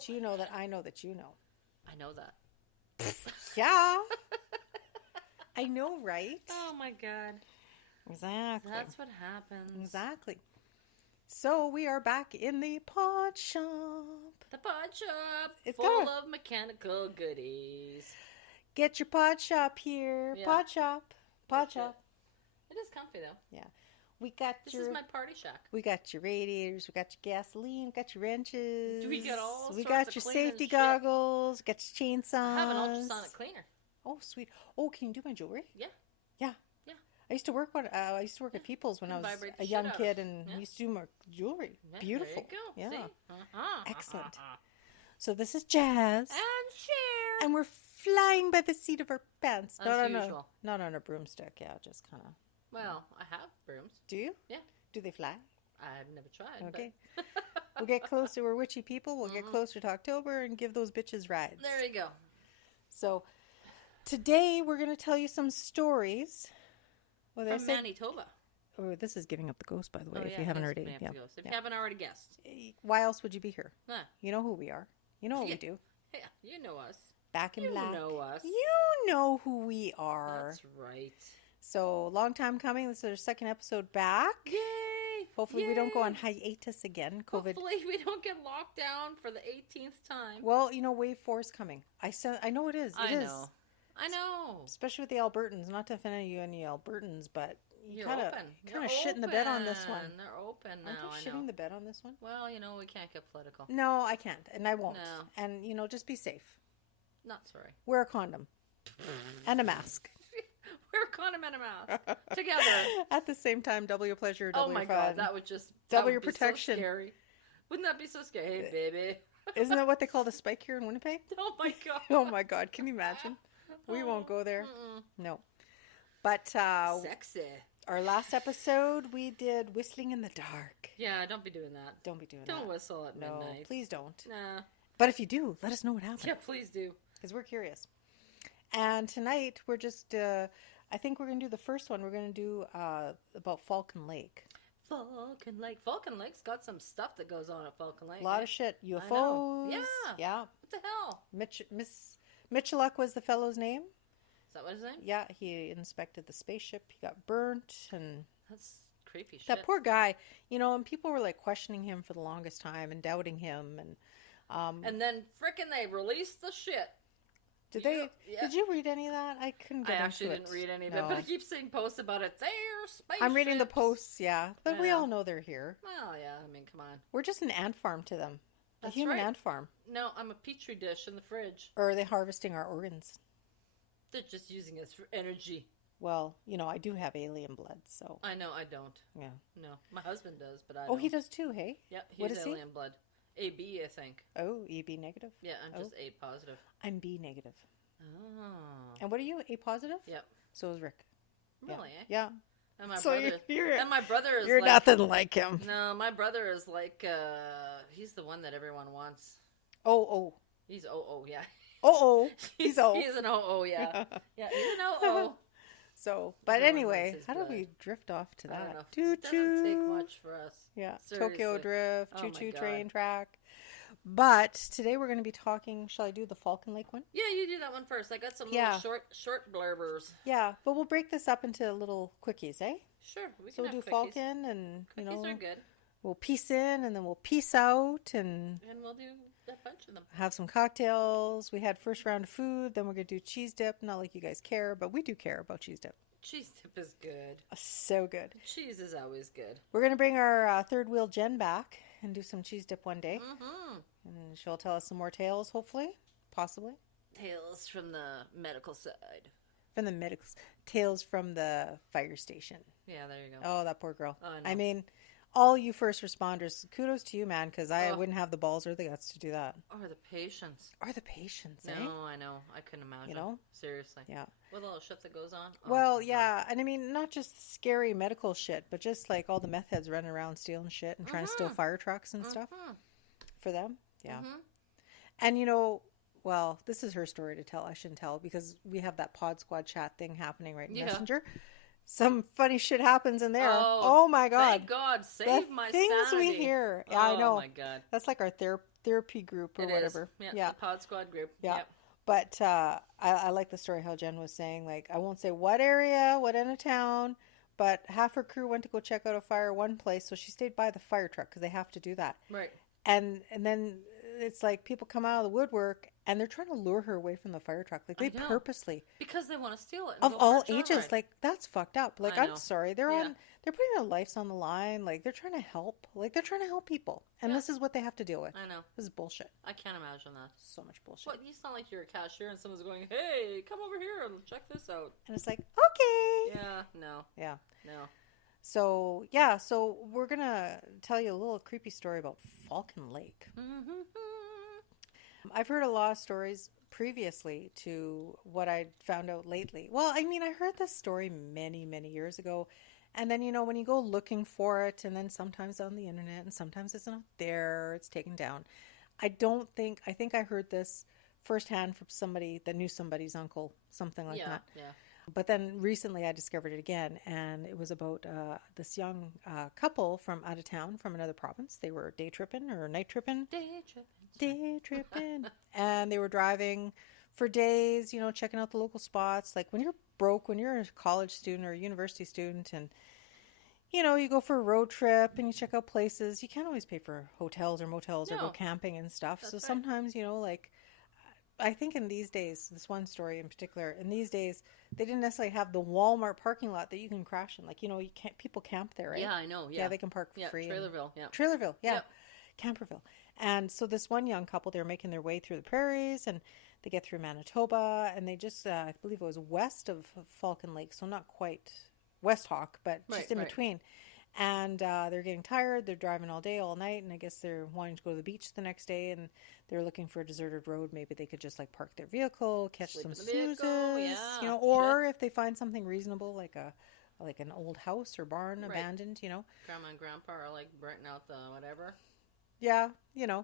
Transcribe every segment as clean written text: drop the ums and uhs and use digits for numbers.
that you know that I know that you know. I know that. Yeah. I know, right? Oh my God. Exactly. That's what happens. Exactly. So we are back in the pod shop. The pod shop. It's full of mechanical goodies. Get your pod shop here. Yeah. Pod shop. Pod shop. It is comfy though. Yeah. We got This is my party shack. We got your radiators, we got your gasoline, we got your wrenches. We got all We sorts got of your cleaning safety shit. goggles, got your chainsaws. I have an ultrasonic cleaner. Oh, sweet. Oh, can you do my jewelry? Yeah. Yeah. Yeah. I used to work at People's when I was a young kid and used to do my jewelry. Yeah, Beautiful. There you go. Yeah. See? Excellent. So this is Jas. And Sher. And we're flying by the seat of our pants. As usual. Not on a broomstick. Yeah, just kind of. Well, I have brooms. Do you? Yeah. Do they fly? I've never tried. Okay. But... We'll get closer. We're witchy people. We'll get closer to October and give those bitches rides. There you go. So today we're going to tell you some stories. From Manitoba. Oh, this is Giving Up the Ghost, by the way, Oh, if you haven't already. If you haven't already guessed. Why else would you be here? Huh. You know who we are. You know what we do. Yeah, you know us. Back in Black. You know us. You know who we are. That's right. So, long time coming. This is our second episode back. Yay! Hopefully we don't go on hiatus again. COVID. Hopefully we don't get locked down for the 18th time. Well, Wave 4 is coming. I know it is. I know. Especially with the Albertans. Not to offend you any Albertans, but You're kind of shitting the bed on this one. They're open now. Aren't you shitting the bed on this one? Well, we can't get political. No, I can't, and I won't. No. And just be safe. Not sorry. Wear a condom and a mask. Wear a condom and a mask together at the same time. Double your pleasure, double your fun. God, that would just double your protection. So scary. Wouldn't that be so scary, hey, baby? Isn't that what they call the spike here in Winnipeg? Oh my God! Oh my God! Can you imagine? We won't go there. No. But sexy. Our last episode, we did whistling in the dark. Yeah, don't be doing that. Don't be doing that. Don't whistle at midnight. No, please don't. Nah. But if you do, let us know what happened. Yeah, please do. Because we're curious. And tonight, we're just, I think we're going to do the first one. We're going to do about Falcon Lake. Falcon Lake. Falcon Lake's got some stuff that goes on at Falcon Lake. A lot of shit. UFOs. Yeah. Yeah. What the hell? Michalak was the fellow's name. Is that what his name? Yeah, he inspected the spaceship. He got burnt, and that's creepy shit. That poor guy, and people were questioning him for the longest time and doubting him, and then frickin' they released the shit. Did they? Yeah. Did you read any of that? I couldn't get into it. I actually didn't read any of it, but I keep seeing posts about it. They're spaceships. I'm reading the posts, yeah, but we all know they're here. Well, yeah, come on. We're just an ant farm to them. That's a human right. ant farm. No, I'm a petri dish in the fridge. Or are they harvesting our organs? They're just using us for energy. Well, I do have alien blood, so. I know, I don't. Yeah. No, my husband does, but I don't. Oh, he does too, hey? Yep, he's alien blood. AB, I think. Oh, EB negative? Yeah, I'm just A positive. I'm B negative. Oh. And what are you, A positive? Yep. So is Rick. Really, yeah. And my brother is you're nothing like him. No, my brother is he's the one that everyone wants. Oh. He's oh, yeah. Oh. He's an oh, yeah. Yeah, he's an oh. So, but anyway, how did we drift off to that? It doesn't take much for us. Yeah, seriously. Tokyo Drift, choo-choo train track. But today we're going to be talking, shall I do the Falcon Lake one? Yeah, you do that one first. I got some little short blurbers. Yeah, but we'll break this up into little quickies, eh? Sure. So we'll do quickies. Falcon and, Quickies are good. We'll peace in and then we'll peace out and we'll do a bunch of them. Have some cocktails. We had first round of food. Then we're going to do cheese dip. Not like you guys care, but we do care about cheese dip. Cheese dip is good. So good. Cheese is always good. We're going to bring our third wheel Jen back and do some cheese dip one day. Mm-hmm. And she'll tell us some more tales, hopefully. Possibly. Tales from the medical side. From the medical... Tales from the fire station. Yeah, there you go. Oh, that poor girl. Oh, I I mean, all you first responders, kudos to you, man, because I wouldn't have the balls or the guts to do that. Or the patience. Eh? No, I know. I couldn't imagine. Seriously. Yeah. With all the shit that goes on. Well, yeah. And I mean, not just scary medical shit, but just all the meth heads running around stealing shit and trying to steal fire trucks and stuff for them. Yeah. And well, this is her story to tell. I shouldn't tell because we have that Pod Squad chat thing happening right in Messenger. Some funny shit happens in there. Oh my God. Thank God. Save my things sanity. We hear. Yeah, I know. Oh my God. That's like our therapy group or whatever. Yeah, the Pod Squad group. Yeah. Yep. But I like the story how Jen was saying, like, I won't say what area, what end of town, but half her crew went to go check out a fire one place, so she stayed by the fire truck because they have to do that. Right. And then it's like people come out of the woodwork and they're trying to lure her away from the fire truck. Like, they purposely. Because they want to steal it. Of all ages. Like, that's fucked up. Like, I'm sorry. They're putting their lives on the line. Like, they're trying to help. Like, they're trying to help people. And this is what they have to deal with. I know. This is bullshit. I can't imagine that. So much bullshit. What, it's not like you're a cashier and someone's going, hey, come over here and check this out. And it's like, okay. Yeah, no. Yeah. No. So we're going to tell you a little creepy story about Falcon Lake. Mm-hmm. I've heard a lot of stories previously to what I found out lately. Well, I mean, I heard this story many, many years ago. And then, when you go looking for it, and then sometimes on the internet, and sometimes it's not there, it's taken down. I think I heard this firsthand from somebody that knew somebody's uncle, something like that. Yeah. But then recently I discovered it again, and it was about this young couple from out of town, from another province. They were day tripping or night tripping. Day tripping. And they were driving for days, checking out the local spots. Like, when you're broke, when you're a college student or a university student, and you go for a road trip and you check out places, you can't always pay for hotels or motels or go camping and stuff. That's so sometimes, like, I think in these days, this one story in particular, in these days, they didn't necessarily have the Walmart parking lot that you can crash in. Like, you can't, people camp there, right? Yeah, I know. Yeah, they can park for free. Trailerville. Trailerville, Camperville. And so this one young couple, they're making their way through the prairies, and they get through Manitoba, and they just, I believe it was west of Falcon Lake, so not quite West Hawk, but just in between. And they're getting tired. They're driving all day, all night, and I guess they're wanting to go to the beach the next day, and they're looking for a deserted road. Maybe they could just park their vehicle, catch some snoozes, or if they find something reasonable, like an old house or barn abandoned, Grandma and Grandpa are renting out the whatever. Yeah, Yeah.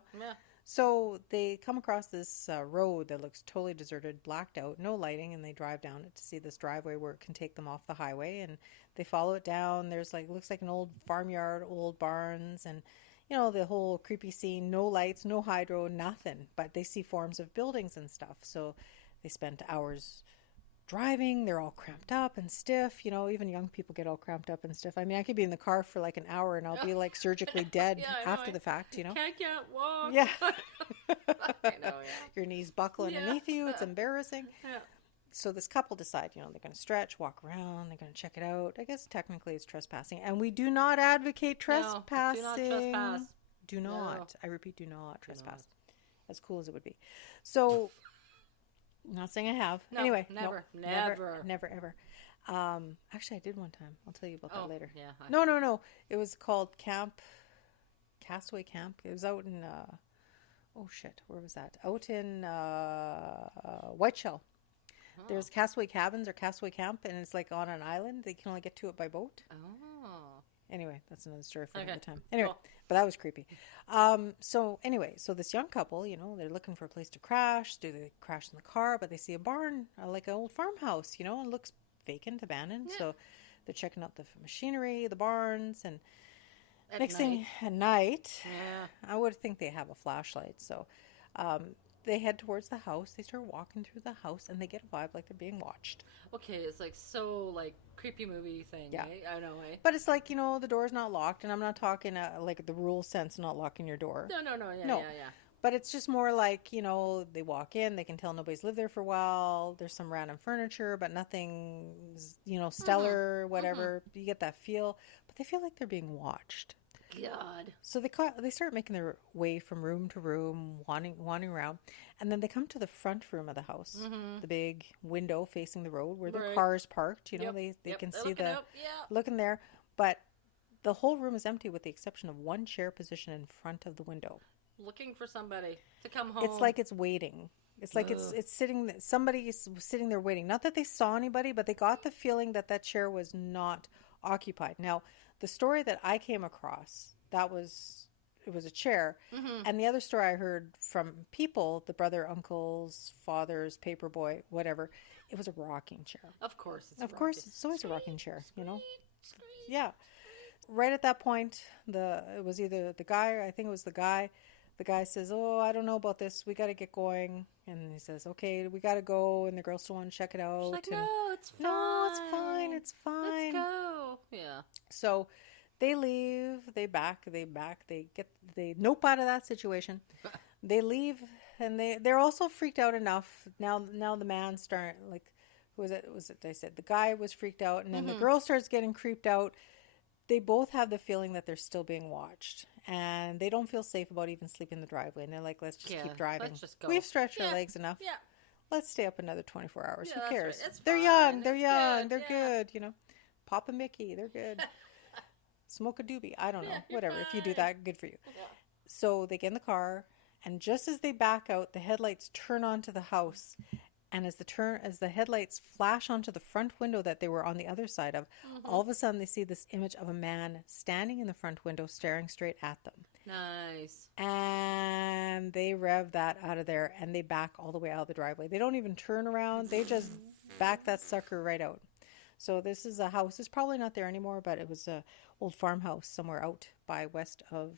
So they come across this road that looks totally deserted, blacked out, no lighting, and they drive down it to see this driveway where it can take them off the highway, and they follow it down. There's looks like an old farmyard, old barns, and the whole creepy scene, no lights, no hydro, nothing, but they see forms of buildings and stuff. So they spent hours driving. They're all cramped up and stiff. Even young people get all cramped up and stiff. I mean, I could be in the car for an hour and I'll be surgically dead after the fact, Can't walk. Yeah. I know, Your knees buckle underneath you. It's embarrassing. Yeah. So this couple decide, they're going to stretch, walk around, they're going to check it out. I guess technically it's trespassing. And we do not advocate trespassing. No, do not trespass. Do not. No. I repeat, do not trespass. As cool as it would be. So... I'm not saying I have. No, anyway, never, ever. Actually, I did one time. I'll tell you about that later. Yeah. No. It was called Castaway Camp. It was out in, where was that? Out in Whiteshell. Oh. There's Castaway Cabins or Castaway Camp, and it's on an island. They can only get to it by boat. Oh. Anyway, that's another story for another time. Anyway, but that was creepy. So this young couple, they're looking for a place to crash. Do they crash in the car? But they see a barn, like an old farmhouse, and it looks vacant, abandoned. Yeah. So they're checking out the machinery, the barns, and next thing at night, I would think they have a flashlight. So they head towards the house. They start walking through the house, and they get a vibe like they're being watched. Okay, it's so creepy movie thing. Yeah, right? I know. Right? But it's the door's not locked, and I'm not talking the rule sense, not locking your door. No. Yeah. But it's just more they walk in, they can tell nobody's lived there for a while. There's some random furniture, but nothing, stellar, whatever. Mm-hmm. You get that feel, but they feel like they're being watched. God. So they start making their way from room to room, wandering around, and then they come to the front room of the house, the big window facing the road where their car is parked. They can see looking there, but the whole room is empty with the exception of one chair position in front of the window. Looking for somebody to come home. It's like it's waiting. It's like it's sitting. Somebody's sitting there waiting. Not that they saw anybody, but they got the feeling that chair was not occupied. Now, the story that I came across, it was a chair. Mm-hmm. And the other story I heard from people, the brother, uncles, fathers, paperboy, whatever, it was a rocking chair. Of course. It's always a rocking chair, Sweet. Yeah. Right at that point, it was either the guy, or I think it was the guy, the guy says, "Oh, I don't know about this. We got to get going." And he says, "Okay, we got to go." And the girls still want to check it out. She's like, and, no, it's fine. no, it's fine. It's fine. Let's go. Yeah. So they leave. They nope out of that situation. They leave, and they're also freaked out enough. Now the man start like, who was it? They said the guy was freaked out, and then the girl starts getting creeped out. They both have the feeling that they're still being watched, and they don't feel safe about even sleeping in the driveway. And they're like, let's just keep driving. Let's just go. We've stretched our legs enough. Yeah. Let's stay up another 24 hours. Yeah, Who cares? Right. They're fine. young. They're it's young. Good. They're good. You know, Pop a Mickey. They're good. Smoke a doobie. I don't know. Whatever. If you do that, good for you. Yeah. So they get in the car, and just as they back out, the headlights turn onto the house. And as the headlights flash onto the front window that they were on the other side of, all of a sudden they see this image of a man standing in the front window staring straight at them. Nice. And they rev that out of there, and they back all the way out of the driveway. They don't even turn around. They just back that sucker right out. So this is a house. It's probably not there anymore, but it was a old farmhouse somewhere out by west of...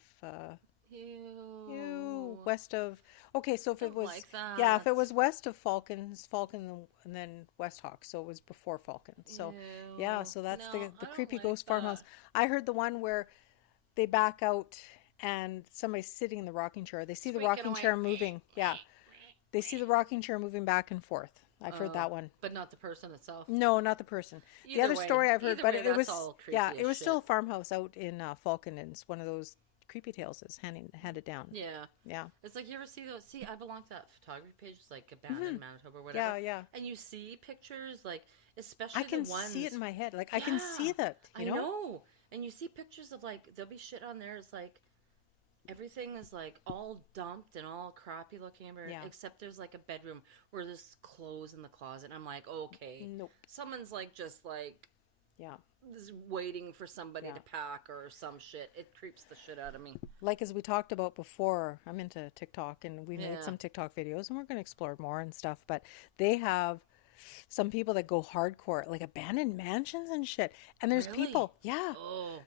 west of... Okay, so if it was... if it was west of Falcon and then West Hawk, so it was before Falcon. So, so that's the creepy ghost farmhouse. I heard the one where they back out and somebody's sitting in the rocking chair. They see the rocking chair moving. Yeah. They see the rocking chair moving back and forth. I've heard that one. But not the person itself? No, not the person. The other story I've heard, but it was... it was still a shit. Farmhouse out in Falcon, and it's one of those creepy tales is handed down. Yeah. It's like, you ever see those? See, I belong to that photography page. It's like Abandoned Manitoba or whatever. Yeah. And you see pictures, like, especially I can the ones... see it in my head. Like, I can see that, you know? I know. And you see pictures of, like, there'll be shit on there. It's like, everything is, like, all dumped and all crappy looking everywhere. Yeah. Except there's, like, a bedroom where there's clothes in the closet. And I'm like, okay. Nope. Someone's, like, just, like... Yeah. Just waiting for somebody to pack or some shit. It creeps the shit out of me. Like, as we talked about before, I'm into TikTok, and we made some TikTok videos, and we're going to explore more and stuff, but they have some people that go hardcore, like abandoned mansions and shit. And there's people,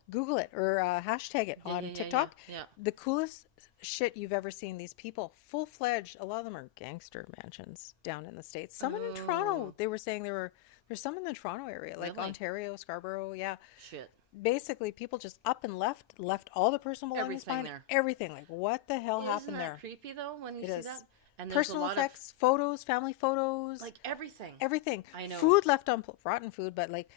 Google it or hashtag it on TikTok. Yeah. The coolest shit you've ever seen. These people, full-fledged, a lot of them are gangster mansions down in the States. Some in Toronto, they were saying there's some in the Toronto area, like Ontario, Scarborough, Shit. Basically, people just up and left all the personal belongings Everything behind. there. Everything. Like, what the hell happened there? Isn't that creepy, though, when you It see is. that? And Personal effects, photos, family photos. Like, everything. Everything. I know. Food left on, rotten food, but like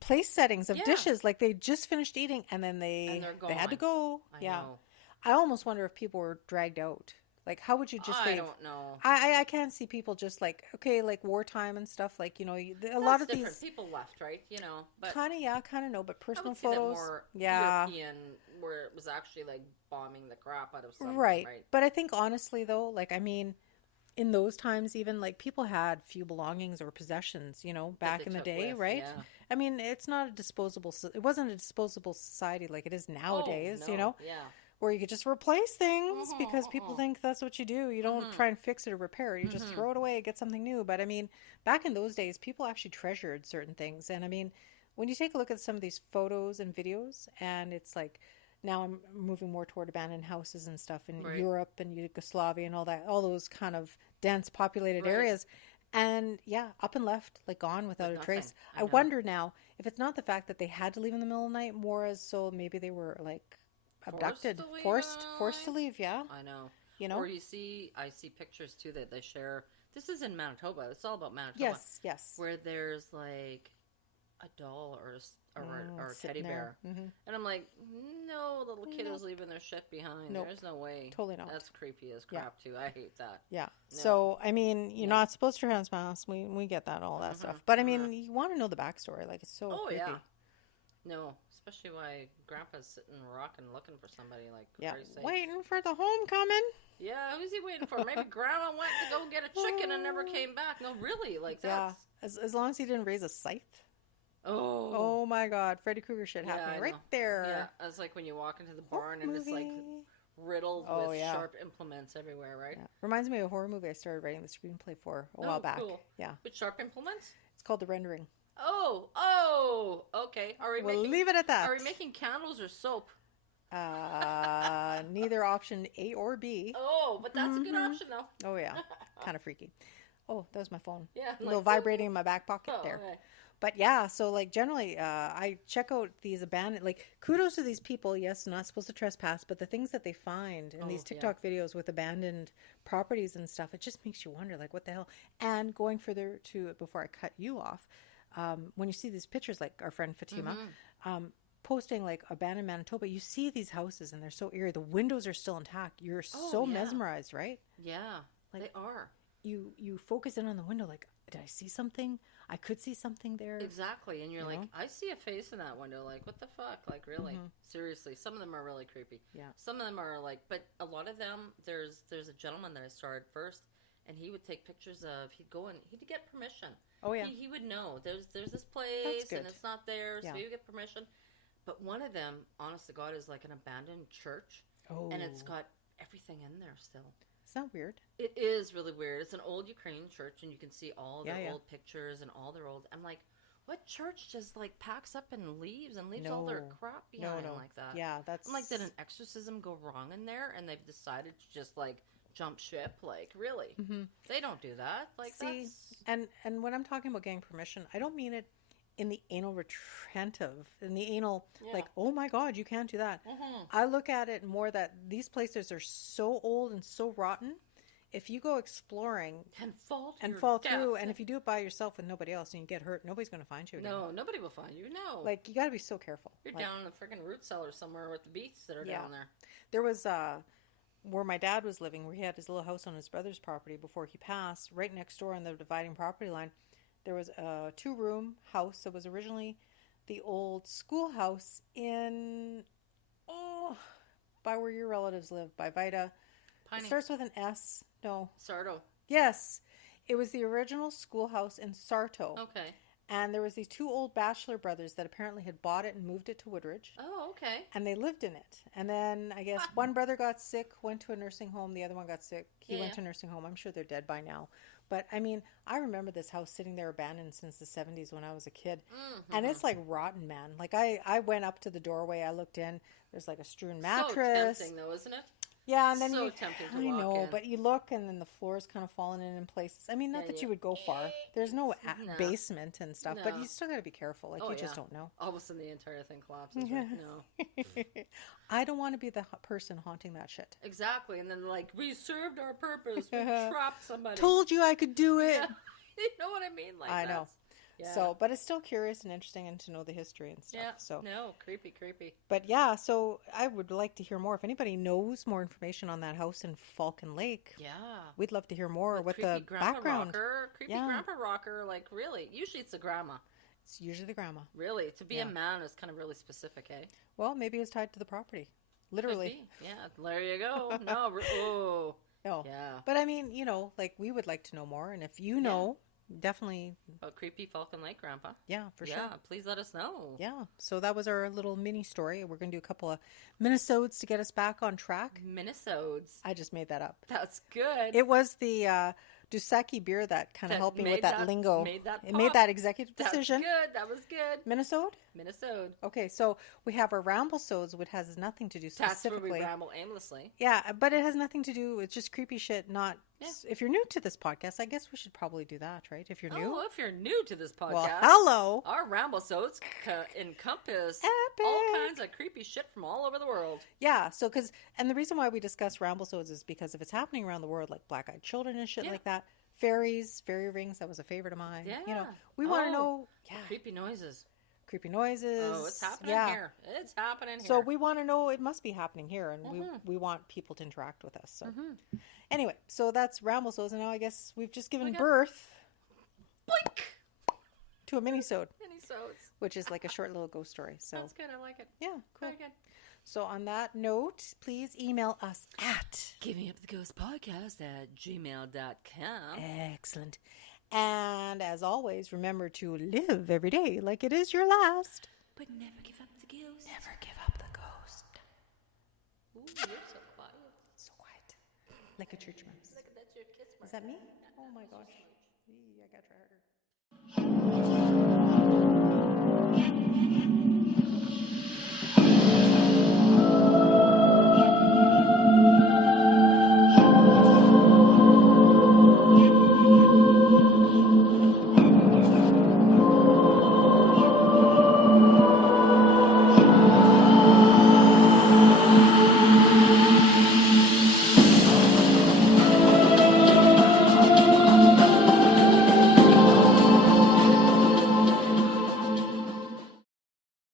place settings of dishes. Like, they just finished eating, and then they had to go. I know. I almost wonder if people were dragged out. Like, how would you just leave? I don't know. I can't see people just like, okay, like wartime and stuff. Like, you know, a lot of different. these People left, right? You know, but kind of no, but personal I would see that photos, more European, where it was actually like bombing the crap out of someone, right. But I think honestly, though, like, I mean, in those times, even like people had few belongings or possessions, you know, back in the day, right? Yeah. I mean, it wasn't a disposable society like it is nowadays, you know. Yeah. Where you could just replace things because people think that's what you do. You don't try and fix it or repair it. You just throw it away, get something new. But I mean, back in those days, people actually treasured certain things. And I mean, when you take a look at some of these photos and videos, and it's like, now I'm moving more toward abandoned houses and stuff in Europe and Yugoslavia and all that, all those kind of dense populated areas. And up and left, like gone without a trace. I wonder now if it's not the fact that they had to leave in the middle of the night, more as so maybe they were like, abducted, forced to leave. I know. You know, or I see pictures too that they share. This is in Manitoba. It's all about Manitoba. Yes. Where there's like a doll or a teddy bear, and I'm like, no, little kid is leaving their shit behind. There's no way. Totally not. That's creepy as crap too. I hate that. Yeah. No. So I mean, you're not supposed to transmass. We get that, all that stuff. But I mean, you want to know the backstory. Like, it's so creepy. Yeah. No. Especially why Grandpa's sitting rocking looking for somebody, like, waiting for the homecoming. Yeah, who's he waiting for? Maybe Grandma went to go get a chicken and never came back. No, really, like, that's... As long as he didn't raise a scythe. Oh my God, Freddy Krueger shit happening right there. Yeah, it's like when you walk into the barn and it's like riddled with sharp implements everywhere, right? Yeah. Reminds me of a horror movie I started writing the screenplay for a while back. Cool. Yeah. With sharp implements? It's called The Rendering. Oh, okay. We'll leave it at that. Are we making candles or soap? Neither option A or B. Oh, but that's a good option, though. Oh, yeah. Kind of freaky. Oh, that was my phone. Yeah. A little vibrating in my back pocket there. Okay. But yeah, so like generally, I check out these abandoned, like kudos to these people. Yes, not supposed to trespass, but the things that they find in these TikTok videos with abandoned properties and stuff, it just makes you wonder, like, what the hell? And going further to it before I cut you off, when you see these pictures, like our friend Fatima, posting like abandoned Manitoba, you see these houses and they're so eerie. The windows are still intact. You're so mesmerized, right? Yeah, like, they are. You focus in on the window, like, did I see something? I could see something there. Exactly. And you're like, I see a face in that window. Like, what the fuck? Like, really? Seriously. Some of them are really creepy. Yeah. Some of them are like, but a lot of them, there's a gentleman that I started first, and he would take pictures of, he'd get permission. Oh, yeah. He would know. There's this place, and it's not there, so he would get permission. But one of them, honest to God, is like an abandoned church. Oh. And it's got everything in there still. Is that weird? It is really weird. It's an old Ukrainian church, and you can see all their old pictures and all their old... I'm like, what church just, like, packs up and leaves all their crap behind like that? Yeah, that's... I'm like, did an exorcism go wrong in there, and they've decided to just, like, jump ship? Like, really? They don't do that. Like, see, that's... And when I'm talking about getting permission, I don't mean it in the anal retentive, in the anal, like, oh my God, you can't do that. I look at it more that these places are so old and so rotten. If you go exploring and fall through, and if you do it by yourself with nobody else and you get hurt, nobody's going to find you again. No, nobody will find you. No, like, you got to be so careful. You're down in the freaking root cellar somewhere with the beasts that are down there. There was where my dad was living, where he had his little house on his brother's property before he passed. Right next door on the dividing property line, there was a 2-room house that was originally the old schoolhouse in, by where your relatives live, by Vida. Piney. It starts with an S. No. Sarto. Yes. It was the original schoolhouse in Sarto. Okay. And there was these 2 old bachelor brothers that apparently had bought it and moved it to Woodridge. Oh, okay. And they lived in it. And then I guess one brother got sick, went to a nursing home. The other one got sick. He went to a nursing home. I'm sure they're dead by now. But, I mean, I remember this house sitting there abandoned since the 70s when I was a kid. And it's, like, rotten, man. Like, I went up to the doorway. I looked in. There's, like, a strewn mattress. So tempting, though, isn't it? Yeah, and then tempting to walk in. But you look, and then the floor's kind of fallen in places. I mean, not that you would go far. There's no basement and stuff, but you still got to be careful. Like, you just don't know. All of a sudden, the entire thing collapses. Right? No. I don't want to be the person haunting that shit. Exactly, and then, like, we served our purpose. We trapped somebody. Told you I could do it. Yeah. You know what I mean? Like, I know. Yeah. So, but it's still curious and interesting and to know the history and stuff. Yeah. So, no, creepy. But yeah, so I would like to hear more. If anybody knows more information on that house in Falcon Lake, we'd love to hear more. What the background? Grandpa rocker, like, really? Usually it's the grandma. It's usually the grandma. Really, to be a man is kind of really specific, eh? Well, maybe it's tied to the property, literally. Yeah, there you go. No, yeah. But I mean, like, we would like to know more, and if you know. Definitely. About creepy Falcon Lake, Grandpa. Yeah, for sure. Yeah, please let us know. Yeah, so that was our little mini story. We're going to do a couple of minisodes to get us back on track. Minisodes. I just made that up. That's good. It was the Dusaki beer that kind of helped me with that lingo. It made that executive decision. That's good. That was good. Minnesota? Okay, so we have our Ramble-sodes, which has nothing to do specifically. That's where we ramble aimlessly. Yeah, but it has nothing to do with just creepy shit. Not if you're new to this podcast, I guess we should probably do that, right? If you're new. Oh, if you're new to this podcast. Well, hello. Our Ramble-sodes encompass all kinds of creepy shit from all over the world. Yeah, so and the reason why we discuss Ramble-sodes is because if it's happening around the world, like black-eyed children and shit like that, fairy rings, that was a favorite of mine. Yeah. We want to know. Yeah. Creepy noises. Oh, it's happening here. It's happening here. So we want to know it must be happening here, and we want people to interact with us. So anyway, so that's Ramble-sodes, and now I guess we've just given birth to a minisode. Which is like a short little ghost story. So that's good. I like it. Yeah, cool. Very good. So on that note, please email us at givinguptheghostpodcast@gmail.com. Excellent. And as always, remember to live every day like it is your last. But never give up the ghost. Never give up the ghost. Ooh, you're so quiet. So quiet. Like a church mouse. That's your kiss mark. Is that me? Oh my gosh. I gotta try harder.